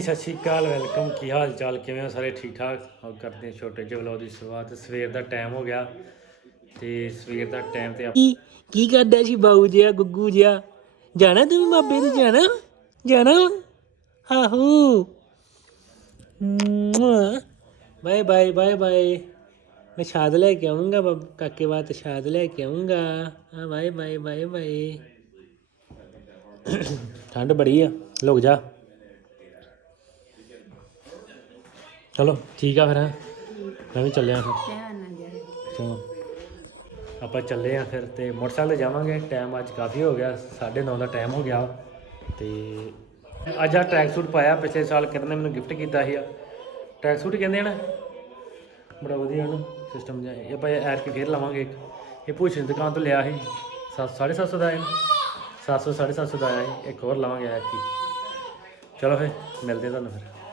ਸਤਿ ਸ਼੍ਰੀ ਅਕਾਲ, ਵੈਲਕਮ। ਕੀ ਹਾਲ ਚਾਲ ਕਿਵੇਂ ਹੋ ਸਾਰੇ? ਠੀਕ ਠਾਕ ਹੋਰ ਕਰਦੇ ਛੋਟੇ ਜਿਹੇ ਵਲੌਗ ਦੀ ਸ਼ੁਰੂਆਤ। ਸਵੇਰ ਦਾ ਟਾਈਮ ਹੋ ਗਿਆ ਤੇ ਸਵੇਰ ਦਾ ਟਾਈਮ ਤੇ ਕੀ ਕੀ ਕਰਦਾ ਸੀ ਬਾਊ ਜਿਆ ਗੁੱਗੂ ਜਿਆ ਜਾਣਾ ਤੂੰ ਮਾਪੇ ਤੇ ਜਾਣਾ? ਜਾਣਾ? ਆਹੋ। Bye bye bye bye. ਮੈਂ ਸ਼ਾਦ ਲੈ ਕੇ ਆਉਂਗਾ ਬਾਬ, ਕਾਕੇ ਬਾਤ ਸ਼ਾਦ ਲੈ ਕੇ ਆਉਂਗਾ ਹਾਂ ਬਾਏ ਬਾਏ ਬਾਏ ਬਾਏ। ਠੰਡ ਬੜੀ ਆ। ਲੁਕ ਜਾ। ਚਲੋ ਠੀਕ ਆ ਫਿਰ ਹੈਂ। ਮੈਂ ਵੀ ਚੱਲਿਆ ਫਿਰ। ਚਲੋ ਆਪਾਂ ਚੱਲੇ ਆ ਫਿਰ ਤੇ ਮੋਟਰਸਾਈਕਲ ਤੇ ਜਾਵਾਂਗੇ। ਟਾਈਮ ਅੱਜ ਕਾਫੀ ਹੋ ਗਿਆ 9:30 ਦਾ ਟਾਈਮ ਹੋ ਗਿਆ। ਤੇ ਅੱਜ ਆ ਟਰੈਕ ਸੂਟ ਪਾਇਆ ਪਿਛਲੇ ਸਾਲ ਕਿਰਨ ਨੇ ਮੈਨੂੰ ਗਿਫਟ ਕੀਤਾ ਸੀ ਆ। ਟਰੈਕ ਸੂਟ ਕਹਿੰਦੇ ਆ ਨਾ ਬੜਾ ਵਧੀਆ ਉਹਨੂੰ ਸਿਸਟਮ ਜਿਹਾ। ਇਹ ਆਪਾਂ ਐਰ ਕੇ ਫੇਰ ਲਵਾਂਗੇ ਇੱਕ। ਇਹ ਭੂਸ਼ਣ ਦੀ ਦੁਕਾਨ ਤੋਂ ਲਿਆ ਸੀ। 750 ਦਾ ਆਇਆ 700 750 ਦਾ ਆਇਆ ਸੀ ਇੱਕ ਹੋਰ ਲਵਾਂਗੇ ਐਰ ਕੀ ਚਲੋ ਫਿਰ ਮਿਲਦੇ ਤੁਹਾਨੂੰ ਫਿਰ।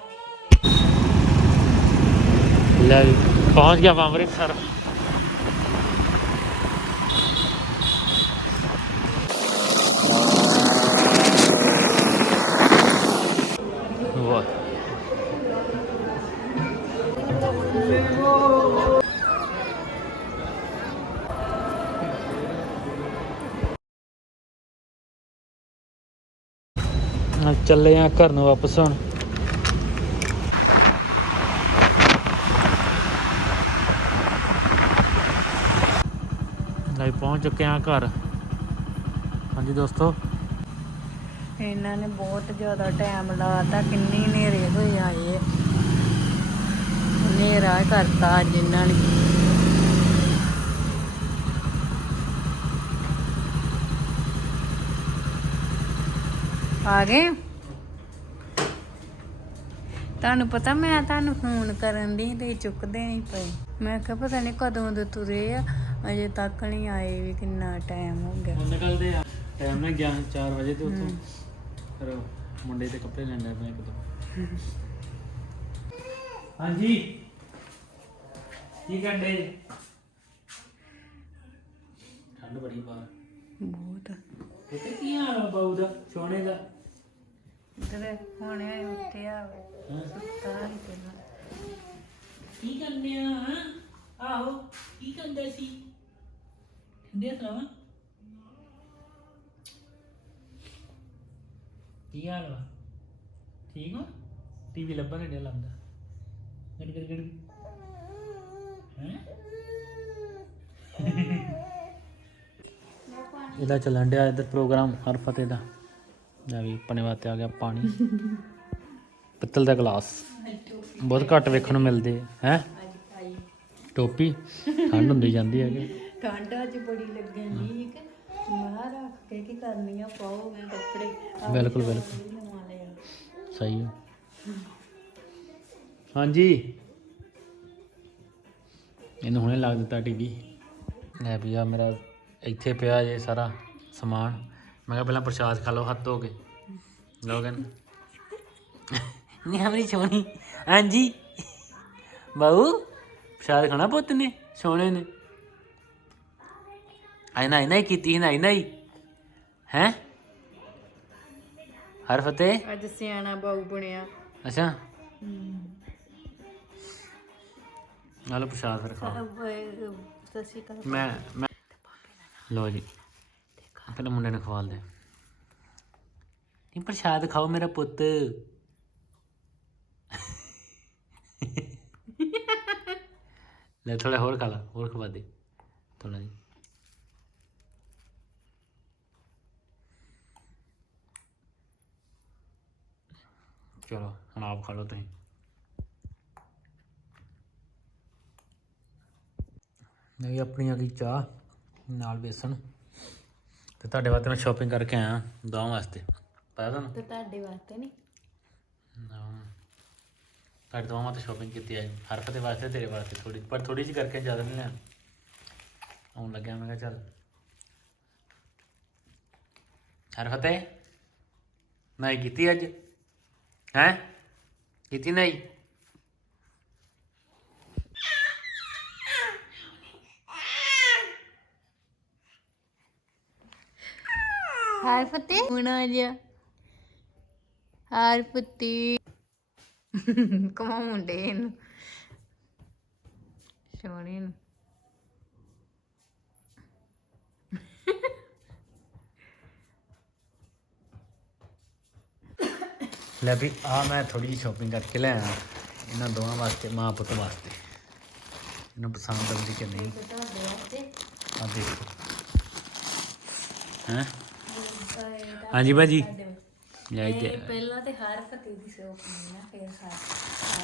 ਲੈ ਵੀ ਪਹੁੰਚ ਗਿਆ ਆਪਾਂ ਅੰਮ੍ਰਿਤਸਰ ਚੱਲੇ ਆ ਘਰ ਨੂੰ ਵਾਪਸ ਹੁਣ ਲੈ ਪਹੁੰਚ ਚੁੱਕੇ ਆ ਘਰ। ਹਾਂਜੀ ਦੋਸਤੋ। ਇਹਨਾਂ ਨੇ ਬਹੁਤ ਜ਼ਿਆਦਾ ਟਾਈਮ ਲਾਤਾ, ਕਿੰਨੀ ਹਨੇਰੇ ਹੋਏ ਆਏ ਹਨੇਰਾ ਕਰਤਾ ਅੱਜ ਇਹਨਾਂ ਨੇ। ਆ ਗਏ? ਤੁਹਾਨੂੰ ਪਤਾ ਮੈਂ ਤੁਹਾਨੂੰ ਫੋਨ ਕਰਨ ਦੀ ਤੇ ਚੁੱਕਦੇ ਨਹੀਂ ਪਏ। ਮੈਂ ਕਿਹਾ ਪਤਾ ਨਹੀਂ ਕਦੋਂ ਦੇ ਤੁਰੇ ਆ। ਅਜੇ ਤੱਕ ਨਹੀਂ ਆਏ ਵੀ ਕਿੰਨਾ ਟਾਈਮ ਹੋ ਗਿਆ। ਹੁਣ ਨਿਕਲਦੇ ਆ। ਟਾਈਮ ਨਾਲ ਗਿਆ 4 ਵਜੇ ਤੇ ਉੱਥੋਂ। ਫਿਰ ਮੁੰਡੇ ਦੇ ਕੱਪੜੇ ਲੈਣੇ ਪਏ ਇੱਕ ਦੋ। ਹਾਂਜੀ। ਕੀ ਕਰਦੇ ਜੀ ਠੰਡ ਬੜੀ ਬਾਹਰ। ਬਹੁਤ। ਕਿਤੇ ਕੀ ਹਾਲ ਆ ਬਾਊ ਦਾ ਸੋਹਣੇ ਦਾ? ਇਧਰ ਹੁਣੇ ਉੱਠਿਆ? ਸੁੱਤਾ ਹੀ ਪਹਿਲਾਂ। ਕੀ ਕਰਨੇ ਆ ਆਹੋ ਕੀ ਕਰਦੇ ਸੀ? ਠੰਡੇ ਸਰਾਵਾ ਕੀ ਹਾਲ ਵਾ? ਠੀਕ ਹੋ? ਟੀਵੀ ਲੱਭਣ ਨਹੀਂ ਲੱਗਦਾ। ਗੜ ਗੜ ਗੜ। ਇਹਦਾ ਚੱਲਣ ਡਿਆ ਇੱਧਰ ਪ੍ਰੋਗਰਾਮ ਹਰ ਫਤਿਹ ਦਾ। ਲੈ ਵੀ ਆਪਣੇ ਵਾਸਤੇ ਆ ਗਿਆ ਪਾਣੀ। ਪਿੱਤਲ ਦਾ ਗਲਾਸ। ਬਹੁਤ ਘੱਟ ਵੇਖਣ ਨੂੰ ਮਿਲਦੇ ਹੈ? ਟੋਪੀ। ਠੰਡ ਹੁੰਦੀ ਜਾਂਦੀ ਹੈ ਕਿ ਠੰਡ ਅੱਜ ਬੜੀ ਲੱਗਣ ਦੀ ਕਿ ਮਾਂ ਰੱਖ ਕੇ ਕੀ ਕਰਨੀਆਂ ਪਾਓਗੇ ਕੱਪੜੇ। ਆਹ ਬਿਲਕੁਲ ਬਿਲਕੁਲ। ਨਵਾ ਲਿਆ। ਸਹੀ ਹੈ। ਹਾਂਜੀ। ਇਹਨੂੰ ਹੁਣੇ ਲਾ ਦਿੱਤਾ ਟੀਵੀ ਲੈ ਵੀ ਆ ਮੇਰਾ ਇੱਥੇ ਪਿਆ ਜੇ ਸਾਰਾ ਸਮਾਨ। ਮੈਂ ਕਿਹਾ ਪਹਿਲਾਂ ਪ੍ਰਸ਼ਾਦ ਖਾ ਲਓ ਹੱਥ ਧੋ ਕੇ। ਲੋਗਨ ਨਹੀਂ ਹਮਰੀ ਸੋਹਣੀ ਹਾਂਜੀ। ਬਾਊ ਪ੍ਰਸ਼ਾਦ ਖਾਣਾ ਪੁੱਤ ਨੇ ਸੋਹਣੇ ਨੇ। ਆਈ ਨਾ ਨਹੀਂ ਕੀਤੀ ਨਾ ਨਹੀਂ ਹੈ ਹਰ ਫਤਿਹ ਅੱਜ ਸਿਆਣਾ ਬਾਊ ਬਣਿਆ। ਅੱਛਾ। ਨਾਲ ਪ੍ਰਸ਼ਾਦ ਫਿਰ ਕਾ ਮੈਂ ਮੈਂ। ਲੋ ਜੀ। ਪਹਿਲਾਂ ਮੁੰਡੇ ਨੂੰ ਖਵਾਲ ਦੇ ਨਹੀਂ ਪ੍ਰਸ਼ਾਦ ਖਾਓ ਮੇਰਾ ਪੁੱਤ। ਲੈ ਥੋੜਾ ਹੋਰ ਖਾ ਲਾ ਹੋਰ ਖਵਾ ਦੇ। ਥੋੜਾ ਜੀ ਚਲੋ ਹੁਣ ਆਪ ਖਾ ਲਓ ਤੁਸੀਂ। ਮੈਂ ਵੀ ਆਪਣੀ ਆ ਗਈ ਚਾਹ ਨਾਲ ਬੇਸਣ। ਤੇ ਤੁਹਾਡੇ ਵਾਸਤੇ ਮੈਂ ਸ਼ਾਪਿੰਗ ਕਰਕੇ ਆਇਆ ਦੋਵਾਂ ਵਾਸਤੇ। ਪਤਾ ਤੁਹਾਨੂੰ? ਤੇ ਤੁਹਾਡੇ ਵਾਸਤੇ ਨਹੀਂ। ਤੁਹਾਡੇ ਦੋਵਾਂ ਵਾਸਤੇ ਸ਼ਾਪਿੰਗ ਕੀਤੀ ਹੈ ਹਰ ਫਤੇ ਵਾਸਤੇ ਤੇਰੇ ਵਾਸਤੇ ਥੋੜੀ ਪਰ ਥੋੜੀ ਜਿਹੀ ਕਰਕੇ ਜ਼ਿਆਦਾ ਨਹੀਂ ਲੈਣ। ਆਉਣ ਲੱਗਿਆ ਮੈਂ ਕਿਹਾ ਚੱਲ। ਹਰ ਫਤੇ ਨਹੀਂ ਕੀਤੀ ਅੱਜ। ਹੈ ਕੀਤੀ ਨਹੀਂ ਹਾਰ ਫਤੇ ਹੁਣ ਆ ਜਾ ਹਾਰ ਫਤੇ ਕਮਾਉਣ ਦੇ ਇਹਨੂੰ ਸੋਹਣੇ ਨੂੰ ਲੈ ਵੀ ਆ ਮੈਂ ਥੋੜੀ ਜਿਹੀ ਸ਼ਾਪਿੰਗ ਕਰਕੇ ਲੈ ਆਇਆ। ਇਹਨਾਂ ਦੋਵਾਂ ਵਾਸਤੇ ਮਾਂ ਪੁੱਤ ਵਾਸਤੇ। ਇਹਨੂੰ ਪਸੰਦ ਆਉਂਦੀ ਕਿ ਨਹੀਂ? ਆ ਦੇਖੋ। ਹੈ? ਹਾਂਜੀ ਤੇ ਇਹ ਪਹਿਲਾਂ ਤੇ ਹਰ ਫਤੇ ਦੀ ਸ਼ੋਪਿੰਗ ਨਾ ਫਿਰ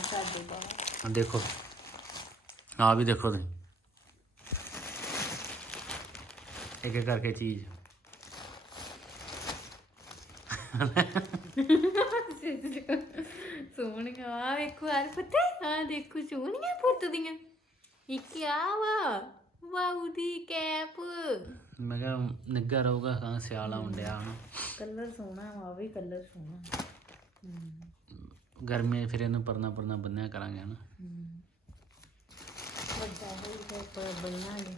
ਸਾਡੇ ਬਾਹਰ ਆ ਦੇਖੋ। ਆ ਵੀ ਦੇਖੋ ਤੁਸੀਂ। ਇੱਕ ਇੱਕ ਕਰਕੇ ਚੀਜ਼। ਸੋਹਣੀਆਂ ਆ ਵੇਖੋ ਹਰ ਫਤੇ ਆ ਦੇਖੋ ਸੋਹਣੀਆਂ ਫੁੱਟਦੀਆਂ ਇਹ ਕੀ ਆ ਵਾ ਵਾਉ ਦੀ ਕੈਪ। ਮੈਂ ਕਿਹਾ ਨਿੱਘਾ ਰਹੂਗਾ ਕਾਂ ਸਿਆਲ ਆਉਣ ਡਿਆ ਹੁਣ ਕਲਰ ਸੋਹਣਾ ਵਾ ਵੀ ਕਲਰ ਸੋਹਣਾ। ਗਰਮੀ ਫਿਰ ਇਹਨੂੰ ਪਰਨਾ ਪਰਨਾ ਬੰਨਿਆ ਕਰਾਂਗੇ ਹਨਾ। ਵੱਡਾ ਹੋਊਗਾ ਪਰ ਬਣਾਂਗੇ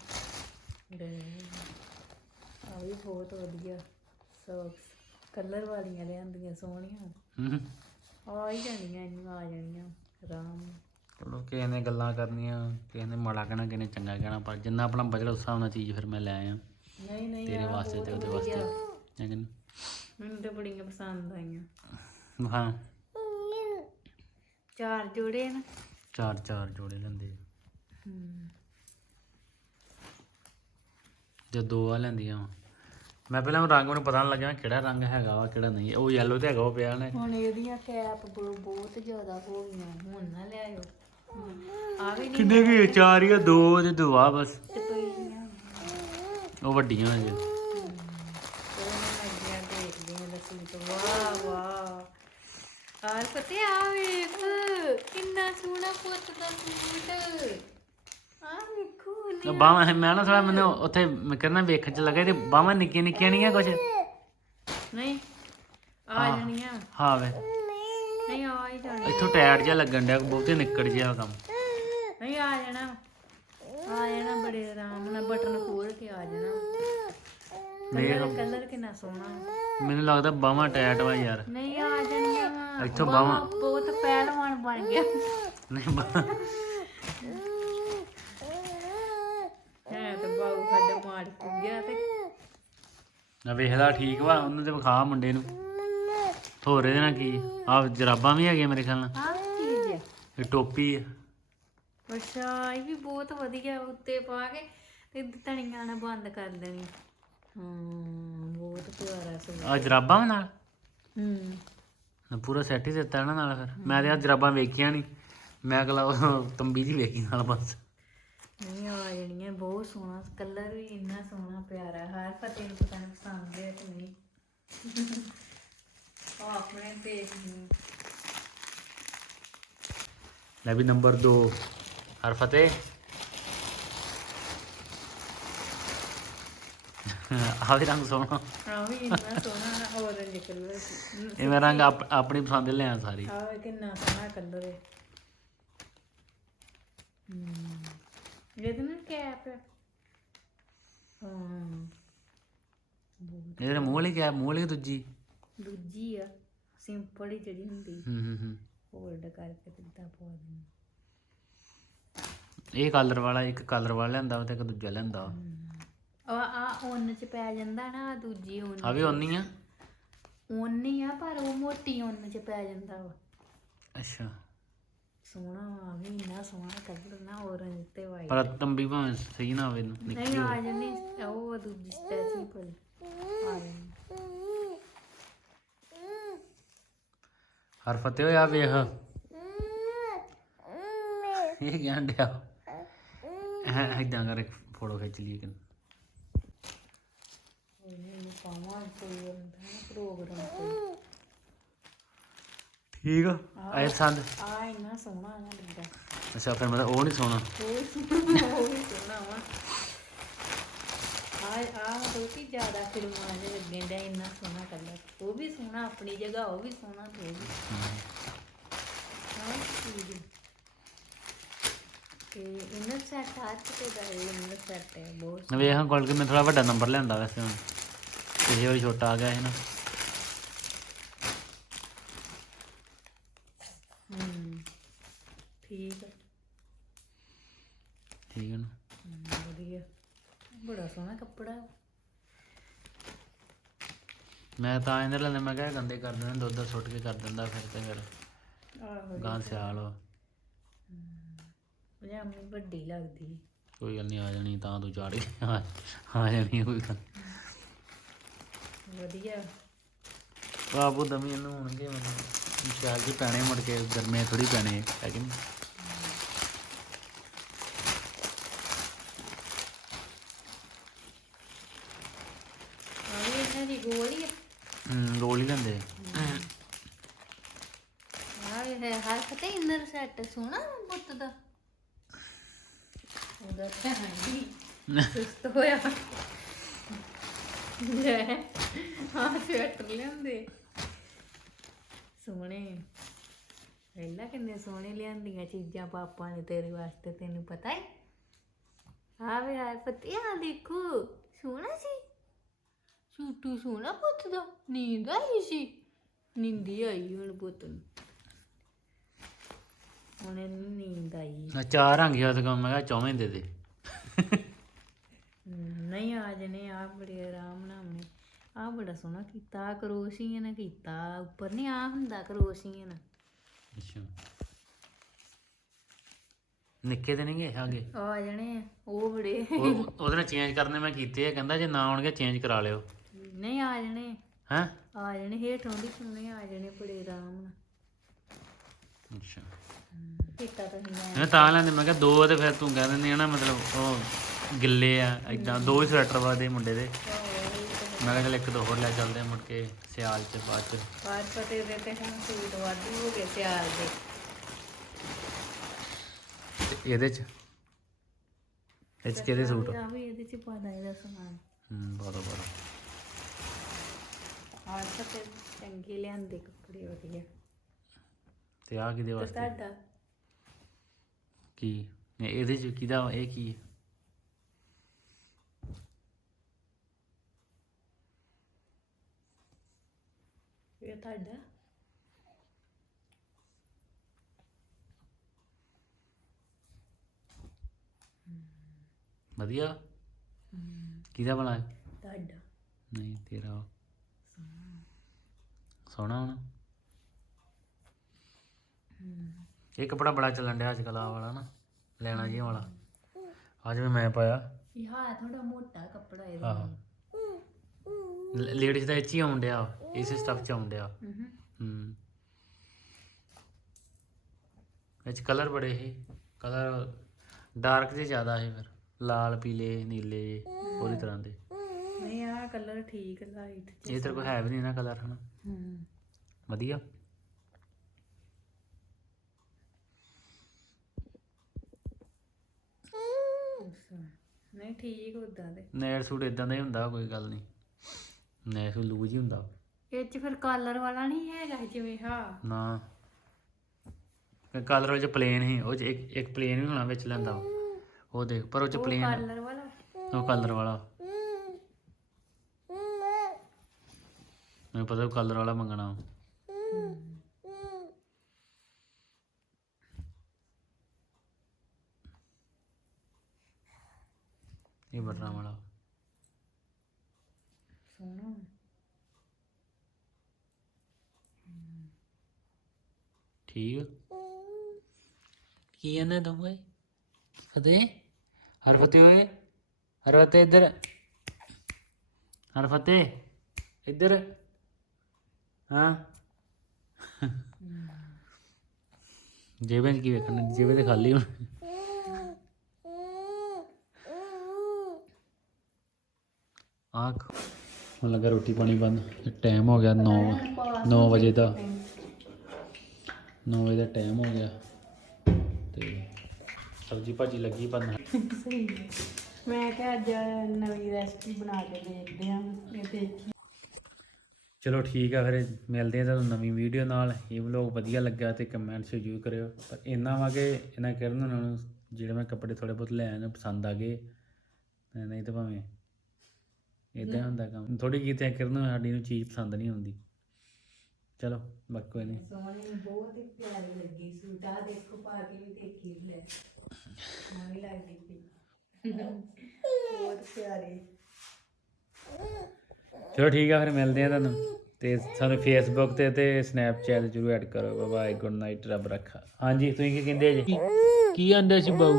ਆ ਵੀ ਬਹੁਤ ਵਧੀਆ ਸੌਕਸ। ਕਲਰ ਵਾਲੀਆਂ ਲਿਆਂਦੀਆਂ ਸੋਹਣੀਆਂ। ਆ ਹੀ ਜਾਣੀਆਂ ਇਹਨੂੰ ਆ ਜਾਣੀਆਂ ਆਰਾਮ। ਨਾਲ। ਚਲੋ ਕਿਸੇ ਨੇ ਗੱਲਾਂ ਕਰਨੀਆਂ ਕਿਸੇ ਨੇ ਮਾੜਾ ਕਹਿਣਾ ਕਿਸੇ ਨੇ ਚੰਗਾ ਕਹਿਣਾ ਪਰ ਜਿੰਨਾ ਆਪਣਾ ਬਜਟ ਉਸ ਹਿਸਾਬ ਨਾਲ ਚੀਜ਼ ਫਿਰ ਮੈਂ ਲੈ ਆਇਆ। ਨਹੀਂ ਨਹੀਂ ਤੇਰੇ ਆਹ ਵਾਸਤੇ ਤੇ ਬਹੁਤ ਉਹਦੇ ਵਾਸਤੇ। ਵਧੀਆ। ਮੈਂ ਕਹਿੰਦਾ ਮੈਨੂੰ ਤਾਂ ਬੜੀਆਂ ਪਸੰਦ ਆਈਆਂ। ਹਾਂ। ਚਾਰ ਜੋੜੇ ਨਾ। ਚਾਰ ਚਾਰ ਜੋੜੇ ਲੈਂਦੇ ਜੇ ਦੋ ਆ ਲੈਂਦੀਆਂ ਵਾਂ। ਮੈਂ ਪਹਿਲਾਂ ਰੰਗ ਮੈਨੂੰ ਪਤਾ ਨਹੀਂ ਲੱਗਿਆ ਕਿਹੜਾ ਰੰਗ ਹੈਗਾ ਵਾ ਕਿਹੜਾ ਨਹੀਂ। ਉਹ ਯੈਲੋ ਤੇ ਹੈਗਾ ਉਹ ਪਿਆ ਨੇ ਹੁਣ ਇਹਦੀਆਂ ਕੈਪ ਬਹੁਤ ਜ਼ਿਆਦਾ ਹੋ ਗਈਆਂ ਹੁਣ ਨਾ ਲਿਆਇਓ ਆ ਵੀ ਨਹੀਂ ਕਿੰਨੇ ਕੀ ਚਾਰ ਆ ਦੋ ਤੇ ਦੋ ਆ ਬਸ। ਤੇ ਪਈਆਂ ਉਹ ਵੱਡੀਆਂ ਜੇ ਚਲੋ ਮੈਂ ਅੱਗੀਆਂ ਦੇਖਦੀ ਹਾਂ ਦਾ ਸੂਟ ਵਾਹ ਵਾਹ ਆਰ ਪਤੇ ਆ ਵੇਖ ਕਿੰਨਾ ਸੋਹਣਾ ਪੁੱਤ ਦਾ ਸੂਟ। ਆ ਵੇਖੋ। ਨੀ ਬਾਹਾਂ ਮੈਂ ਨਾ ਥੋੜਾ ਮੈਨੂੰ ਉੱਥੇ ਮੈਂ ਕਹਿੰਦਾ ਵੇਖਣ ਚ ਲੱਗਾ ਤੇ ਬਾਹਾਂ ਨਿੱਕੀਆਂ ਨਿੱਕੀਆਂ ਨਹੀਂ ਆ ਕੁਛ? ਨਹੀਂ ਆ ਜਾਣੀਆਂ। ਹਾਂ ਵੇ। ਨਹੀਂ ਆ ਹੀ ਜਾਣੀ ਇੱਥੋਂ ਟਾਇਰ ਜਿਹਾ ਲੱਗਣ ਡਿਆ ਬਹੁਤੇ ਨਿੱਕੜ ਜਿਹਾ ਕੰਮ। ਨਹੀਂ ਆ ਜਾਣਾ। ਆ ਜਾਣਾ ਬੜੇ ਆਰਾਮ ਨਾਲ ਬਟਨ ਖੋਲ ਕੇ ਆ ਜਾਣਾ। ਕਲਰ ਕਲਰ ਕਿੰਨਾ ਸੋਹਣਾ। ਮੈਨੂੰ ਲੱਗਦਾ ਬਾਹਾਂ ਟਾਇਟ ਵਾ ਯਾਰ। ਨਹੀਂ ਆ ਜਾਣੀਆਂ। ਇੱਥੋਂ ਬਾਹਾਂ- ਬਹੁਤ ਪਹਿਲਵਾਨ ਬਣ ਗਿਆ। ਨਹੀਂ ਬਾਹਾਂ ਹੈ ਤੇ ਬਾਬੂ ਸਾਡਾ ਮਾਰ ਕੁ ਗਿਆ ਤੇ। ਨਾ ਵੇਖਦਾ ਠੀਕ ਵਾ ਉਹਨੂੰ ਤੇ ਵਿਖਾ ਮੁੰਡੇ ਨੂੰ। ਹੋਰ ਇਹਦੇ ਨਾਲ ਕੀ ਆ ਜਰਾਬਾਂ ਵੀ ਹੈਗੀਆਂ ਮੇਰੇ ਖਿਆਲ ਨਾਲ। ਆਹ ਚੀਜ਼ ਹੈ ਇਹ ਟੋਪੀ ਆ। ਅੱਛਾ ਇਹ ਵੀ ਬਹੁਤ ਵਧੀਆ ਉੱਤੇ ਪਾ ਕੇ ਤੇ ਧਣੀਆਂ ਨਾਲ ਬੰਦ ਕਰ ਦੇਣੀ। ਹੂੰ ਬਹੁਤ ਪਿਆਰਾ ਸੂਟ ਆ। ਜਰਾਬਾਂ ਵੀ ਨਾਲ? ਹੂੰ। ਨਾ ਪੂਰਾ ਸੈੱਟ ਹੀ ਦਿੱਤਾ ਨਾ ਨਾਲ ਫਿਰ। ਮੈਂ ਤੇ ਆ ਜਰਾਬਾਂ ਵੇਖੀਆਂ ਨਹੀਂ ਮੈਂ ਅਗਲਾ ਤੰਬੀ ਜੀ ਵੇਖੀ ਨਾਲ ਬਸ। ਨਹੀਂ ਆ ਜਾਣੀਆਂ ਬਹੁਤ ਸੋਹਣਾ ਕਲਰ ਵੀ ਇੰਨਾ ਸੋਹਣਾ ਪਿਆਰਾ ਹਰ ਫਤੇ ਨੂੰ ਪਤਾ ਨਹੀਂ ਪਸੰਦ ਹੈ ਕਿ ਨਹੀਂ। ਉਹ ਆਪਣੇ ਪੇਜ ਨੂੰ। ਲੈ ਵੀ ਨੰਬਰ 2 ਹਰ ਫਤਿਹ। ਆ ਵੀ ਰੰਗ ਸੋਹਣਾ। ਆ ਵੀ ਇੰਨਾ ਸੋਹਣਾ ਨਾ orange ਕਲਰ ਸੀ। ਇਹ ਮੈਂ ਰੰਗ ਆਪ- ਆਪਣੀ ਪਸੰਦ ਦੇ ਲਿਆ ਸਾਰੀ। ਆ ਕਿੰਨਾ ਸੋਹਣਾ ਕਲਰ ਹੈ। ਹਮ ਹੈ ਹਾਂ ਇਹਦੇ ਮੂੰਹ ਵਾਲੀ ਕਿਆ ਮੂੰਹ ਵਾਲੀ ਦੂਜੀ ਦੂਜੀ ਆ ਸਿੰਪਲ ਹੀ ਜਿਹੜੀ ਹੁੰਦੀ ਹੂੰ ਹੂੰ ਹੂੰ ਹੋਲਡ ਕਰਕੇ ਸਿੱਧਾ ਪਾ ਦਿੰਦੀ ਇਹ ਕਲਰ ਵਾਲਾ ਇੱਕ ਕਲਰ ਵਾਲਾ ਲੈਂਦਾ ਵਾ ਤੇ ਇੱਕ ਦੂਜਾ ਲੈਂਦਾ। ਵਾ ਆ ਆ ਉੱਨ ਚ ਪੈ ਜਾਂਦਾ ਨਾ ਆਹ ਦੂਜੀ ਉੱਨ ਆ ਵੀ ਓਨੀ ਆ? ਉੱਨ ਹੀ ਆ ਪਰ ਉਹ ਮੋਟੀ ਉੱਨ ਚ ਪੈ ਜਾਂਦਾ ਵਾ। ਅੱਛਾ। ਸੋਹਣਾ ਵਾ ਵੀ ਇੰਨਾ ਸੋਹਣਾ ਕਲਰ ਨਾ orange ਤੇ ਵਾਈਟ ਪਰ ਤੰਬੀ ਭਾਵੇਂ ਸਹੀ ਨਾ ਹੋਵੇ ਨਿੱਕੀ ਨਹੀਂ ਆ ਜਾਂਦੀ ਉਹ ਦੂਜੀ ਆ ਜਾਂਦੀ। ਹਰ ਫਤਿਹ ਹੋਇਆ ਵੇਖ। ਇਹ ਕਹਿਣ ਡਿਆ। ਹੈ ਇਦਾਂ ਕਰ ਫੋਟੋ ਖਿੱਚ ਲਈਏ ਕਿ ਇਹਨੂੰ ਪਾਵਾਂ ਕੋਈ ਪ੍ਰੋਗਰਾਮ ਕੋਈ। ਠੀਕ ਆ? ਆਏ ਪਸੰਦ ਆ ਇੰਨਾ ਸੋਹਣਾ ਨਾ ਲੱਗਾ ਅੱਛਾ ਫਿਰ ਮਤਲਬ ਉਹ ਨਹੀਂ ਸੋਹਣਾ। ਉਹ ਸੋਹਣਾ ਉਹ ਵੀ ਸੋਹਣਾ ਵਾ। ਆ ਆ ਮਤਲਬ ਕਿ ਜ਼ਿਆਦਾ ਫਿਲਮਾਂ ਦੇ ਲੱਗਣ ਇੰਨਾ ਸੋਹਣਾ ਕਲਰ ਉਹ ਵੀ ਸੋਹਣਾ ਆਪਣੀ ਜਗ੍ਹਾ ਉਹ ਵੀ ਸੋਹਣਾ ਤੇ ਉਹ ਵੀ ਹਾਂ ਚੀਜ਼ ਤੇ ਇਹਨਾਂ ਸੈੱਟ ਆ ਤੇ ਦਾ ਇਹਨਾਂ ਸੈੱਟ ਹੈ ਬਹੁਤ ਵੇਖ ਹਾਂ ਕੋਲ ਕੇ ਮੈਂ ਥੋੜਾ ਵੱਡਾ ਨੰਬਰ ਲਿਆਂਦਾ ਵੈਸੇ ਹੁਣ। ਇਹ ਵਾਰੀ ਛੋਟਾ ਆ ਗਿਆ ਹੈ ਨਾ ਹਮ ਠੀਕ ਹੈ ਨਾ? ਹਮ, ਵਧੀਆ। ਬੜਾ ਸੋਹਣਾ ਕੱਪੜਾ। ਮੈਂ ਤਾਂ ਇਹਦੇ ਲੈਂਦੇ ਮੈਂ ਕਿਹਾ ਗੰਦੇ ਕਰ ਦਿੰਦੇ ਦੁੱਧ ਸੁੱਟ ਕੇ ਕਰ ਦਿੰਦਾ ਫਿਰ ਤੇ ਫਿਰ। ਆਹੋ ਗਾਂ ਸਿਆਲ ਵਾ। ਪਜਾਮੀ ਵੱਡੀ ਲੱਗਦੀ। ਕੋਈ ਗੱਲ ਨਹੀਂ ਆ ਜਾਣੀ ਤਾਂ ਤੂੰ ਚਾੜ ਕੇ ਆ ਆ ਜਾਣੀ ਕੋਈ ਗੱਲ। ਵਧੀਆ। ਬਾਬੂ ਦਮੀ ਇਹਨੂੰ ਹੋਣਗੇ ਮੈਨੂੰ ਜੀ ਪੈਣੇ ਮੁੜ ਕੇ ਗਰਮੀਆਂ ਥੋੜੀ ਪੈਣੇ ਹੈ ਕਿ ਨਹੀਂ ਆ ਦੀ ਗੋਲੀ ਆ। ਹੂੰ ਰੋਲ ਹੀ ਲੈਂਦੇ ਆ ਵੀ ਹੈ ਹਰ ਪਤਾ ਇਨਰ ਸੈੱਟ ਸੋਹਣਾ ਬੁੱਤ ਦਾ। ਉਹਦਾ ਤਾਂ ਹੈ ਨਹੀਂ ਸੁਸਤ ਹੋਇਆ। ਲੈ ਆ ਸਵੈਟਰ ਲਿਆਂਦੇ। ਸੋਹਣੇ। ਪਹਿਲਾਂ ਕਿੰਨੇ ਸੋਹਣੇ ਲਿਆਂਦੀਆਂ ਚੀਜ਼ਾਂ ਪਾਪਾ ਨੇ ਤੇਰੇ ਵਾਸਤੇ ਤੈਨੂੰ ਪਤਾ ਹੈ। ਆ ਵੇ ਆ ਪਤਿਆ ਦੇਖੋ ਸੋਹਣਾ ਸੀ। ਛੂਟੂ ਸੋਹਣਾ ਪੁੱਤ ਦਾ। ਨੀਂਦ ਆਈ ਸੀ। ਨੀਂਦੀ ਆਈ ਹੁਣ ਪੁੱਤ ਨੂੰ। ਹੁਣ ਇਹਨੂੰ ਨੀਂਦ ਆਈ। ਨਾ ਚਾਰ ਰੰਗ ਹੀ ਉਹਦੇ ਕੋਲ ਮੈਂ ਕਿਹਾ ਚੌਵੇਂ ਦੇ ਦੇ। ਨਹੀਂ ਆ ਜਨੇ ਆ ਬੜੇ ਆਰਾਮ ਨਾਲ ਨੇ ਆ ਬੜਾ ਸੋਹਣਾ ਕੀਤਾ ਕਰੋਸ਼ੀਆਂ ਨੇ ਕੀਤਾ। ਉੱਪਰ ਨਹੀਂ ਆ ਹੁੰਦਾ ਕਰੋਸ਼ੀਆਂ ਨਾਲ। ਅੱਛਾ। ਨਿੱਕੇ ਤੇ ਨਹੀਂ ਗਏ ਹੈਗੇ? ਆ ਜਣੇ ਉਹ ਬੜੇ। ਉਹ ਉਹਦੇ ਨਾਲ ਚੇਂਜ ਕਰਨੇ ਮੈਂ ਕੀਤੇ ਆ ਕਹਿੰਦਾ ਜੇ ਨਾ ਆਉਣਗੇ ਚੇਂਜ ਕਰਾ ਲਿਓ। ਨਹੀਂ ਆ ਜਣੇ। ਹੈਂ? ਆ ਜਣੇ ਹੇਠੋਂ ਦੀ ਸੋਹਣੇ ਆ ਜਣੇ ਬੜੇ ਆਰਾਮ ਨਾਲ ਅੱਛਾ। ਕੀਤਾ ਤਾਂ ਨਹੀਂ ਮੈਂ। ਤਾਂ ਲੈਂਦੇ ਮੈਂ ਕਿਹਾ ਦੋ ਤੇ ਫਿਰ ਤੂੰ ਕਹਿ ਦਿੰਦੀ ਆ ਨਾ ਮਤਲਬ ਉਹ ਗਿੱਲੇ ਆ ਇਦਾਂ ਦੋ ਹੀ ਸਵੈਟਰ ਵਾਦੇ ਮੁੰਡੇ ਦੇ। ਮੈਂ ਕਿਹਾ ਚੱਲ ਇੱਕ ਦੋ ਹੋਰ ਲੈ ਚੱਲਦੇ ਆ ਮੁੜ ਕੇ ਸਿਆਲ ਚ ਬਾਅਦ ਚ। ਬਾਅਦ ਪਤੇ ਦੇ ਤੇ ਹੁਣ ਸੂਟ ਵਾਧੂ ਹੋ ਗਏ ਸਿਆਲ ਦੇ। ਤੇ ਇਹਦੇ ਚ? ਇਹ ਚ ਕਿਹਦੇ ਸੂਟ? ਆ ਵੀ ਇਹਦੇ ਚ ਪਾਦਾ ਇਹਦਾ ਸਮਾਨ। ਹੂੰ ਬਾਦੋ ਬਾਦੋ ਆ ਸਤੇ ਚੰਗੇ ਲਿਆਂਦੇ ਕੱਪੜੇ ਵਧੀਆ। ਤੇ ਆ ਕਿਹਦੇ ਤੇ ਵਾਸਤੇ? ਤੁਹਾਡਾ? ਕੀ? ਇਹ- ਇਹਦੇ ਚ ਕਿਹਦਾ? ਇਹ ਕੀ? ਹੈ ਇਹ ਤੁਹਾਡਾ? ਵਧੀਆ? ਕਿਹਦਾ ਬਣਾਇਆ ਤੁਹਾਡਾ? ਨਹੀਂ ਤੇਰਾ। ਸੋਹਣਾ ਹੋਣਾ। ਇਹ ਕਪੜਾ ਬੜਾ ਚੱਲਣ ਡਿਆ ਅੱਜ ਕੱਲ੍ਹ ਆਹ ਵਾਲਾ ਨਾ ਲੈਣਾ ਜੀ ਵਾਲਾ। ਅੱਜ ਵੀ ਮੈਂ ਪਾਇਆ। ਇਹ ਹਾਂ ਥੋੜਾ ਮੋਟਾ ਕੱਪੜਾ ਇਹਦਾ। ਆਹੋ। ਲੇਡੀਜ਼ ਦਾ ਇੱਥੇ ਹੀ ਆਉਣ ਡਿਆ ਇਸੇ ਸਟਫ ਚ ਆਉਣ ਡਿਆ। ਹੂੰ ਹੂੰ ਇਹ ਚ ਕਲਰ ਬੜੇ ਹੀ ਕਲਰ ਡਾਰਕ ਜਿਹੇ ਜ਼ਿਆਦਾ ਹੈ ਫਿਰ। ਲਾਲ ਪੀਲੇ ਨੀਲੇ ਉਹਦੀ ਤਰ੍ਹਾਂ ਦੇ। ਆ ਕਲਰ ਠੀਕ ਲਾਈਟ ਇਹ ਤੇਰੇ ਕੋਲ ਹੈ ਵੀ ਨਹੀਂ ਨਾ ਕਲਰ ਹਨਾ? ਹੂੰ। ਵਧੀਆ। ਨਹੀਂ ਠੀਕ ਉਦਾਂ ਦੇ ਨੈਟ ਸੂਟ ਇਦਾਂ ਦਾ ਹੀ ਹੁੰਦਾ ਕੋਈ ਗੱਲ ਨਹੀਂ। ਨੈਟ ਸੂਟ ਲੂਜ ਹੀ ਹੁੰਦਾ। ਇਹ ਚ ਫਿਰ ਕਾਲਰ ਵਾਲਾ ਨਹੀਂ ਹੈਗਾ ਜਿਵੇਂ ਹਾਂ। ਨਾ। ਕਲਰ ਵਿੱਚ ਪਲੇਨ ਹੀ ਉਹ ਚ ਇੱਕ ਇੱਕ ਪਲੇਨ ਵੀ ਹੋਣਾ ਵਿੱਚ ਲੈਂਦਾ। ਉਹ ਦੇਖ ਪਰ ਉਹ ਚ ਪਲੇਨ ਕਾਲਰ ਵਾਲਾ। ਉਹ ਕਲਰ ਵਾਲਾ। ਮੈਨੂੰ ਪਤਾ ਉਹ ਕਲਰ ਵਾਲਾ ਮੰਗਣਾ। ਇਹ ਬਟਨਾ ਵਾਲਾ। ਸੋਹਣਾ ਠੀਕ ਕੀ ਕਹਿੰਦਾ ਤੂੰ ਓਏ ਫਤਿਹ? ਹਰ ਫਤਿਹ ਓਏ ਹਰ ਫਤਿਹ ਇੱਧਰ। ਹਰ ਫਤਿਹ ਇੱਧਰ। ਹਾਂ। ਜੇਬਾਂ 'ਚ ਕੀ ਵੇਖਣ? ਜੇਬਾਂ ਤੇ ਖਾਲੀ ਹੁਣ। ਆਖ। ਹੁਣ ਲੱਗਾ ਰੋਟੀ ਪਾਣੀ ਬੰਦ। ਟਾਈਮ ਹੋ ਗਿਆ 9 9 ਵਜੇ ਦਾ। 9 ਵਜੇ ਦਾ ਟਾਈਮ ਹੋ ਗਿਆ। ਤੇ ਸਬਜੀ ਭਾਜੀ ਲੱਗੀ ਬਣਨ ਮੈਂ ਕਿਹਾ ਅੱਜ ਨਵੀਂ ਰੈਸਪੀ ਬਣਾ ਕੇ ਦੇਖਦੇ ਆਂ ਇਹ ਦੇਖੀ। ਚਲੋ ਠੀਕ ਆ ਫਿਰ ਮਿਲਦੇ ਆ ਤੁਹਾਨੂੰ ਨਵੀਂ ਵੀਡੀਓ ਨਾਲ। ਇਹ ਵਲੋਗ ਵਧੀਆ ਲੱਗਾ ਤੇ ਕਮੈਂਟਸ ਜ਼ਰੂਰ ਕਰਿਓ। ਪਰ ਇੰਨਾ ਵਾ ਕਿ ਇਹਨਾਂ ਕਰਨ ਉਹਨਾਂ ਨੂੰ ਜਿਹੜੇ ਮੈਂ ਕੱਪੜੇ ਥੋੜੇ ਬਹੁਤ ਲੈ ਆਏ ਨੇ ਪਸੰਦ ਆ ਗਏ ਨਹੀਂ ਤਾਂ ਭਾਵੇਂ ਇਦਾਂ ਹੁੰਦਾ ਕੰਮ। ਥੋੜੀ ਕੀਤੇ ਕਿਰਨ ਨੂੰ ਸਾਡੀ ਨੂੰ ਚੀਜ਼ ਪਸੰਦ ਨਹੀਂ ਆਉਂਦੀ। ਚਲੋ ਬਾਕੀ ਕੋਈ ਨਹੀਂ। ਸੋਹਣੀ ਬਹੁਤ ਹੀ ਪਿਆਰੀ ਲੱਗੀ ਸੂਟ। ਆ ਦੇਖੋ ਪਾ ਕੇ ਵੀ ਦੇਖੀ ਲੈ। ਮੰਮੀ ਲੱਗਦੀ ਪਈ। ਬਹੁਤ ਪਿਆਰੇ। ਚਲੋ ਠੀਕ ਆ, ਫਿਰ ਮਿਲਦੇ ਆ ਤੁਹਾਨੂੰ। ਤੇ ਸਾਨੂੰ ਫੇਸਬੁੱਕ ਤੇ ਤੇ ਸਨੈਪਚੈਟ ਜਰੂਰ ਐਡ ਕਰੋ। ਬਾਏ ਗੁੱਡ ਨਾਈਟ ਰੱਬ ਰੱਖਾ। ਹਾਂਜੀ, ਤੁਸੀਂ ਕੀ ਕਹਿੰਦੇ ਜੀ? ਕੀ ਆਂਦੇ ਸੀ ਬਾਊ?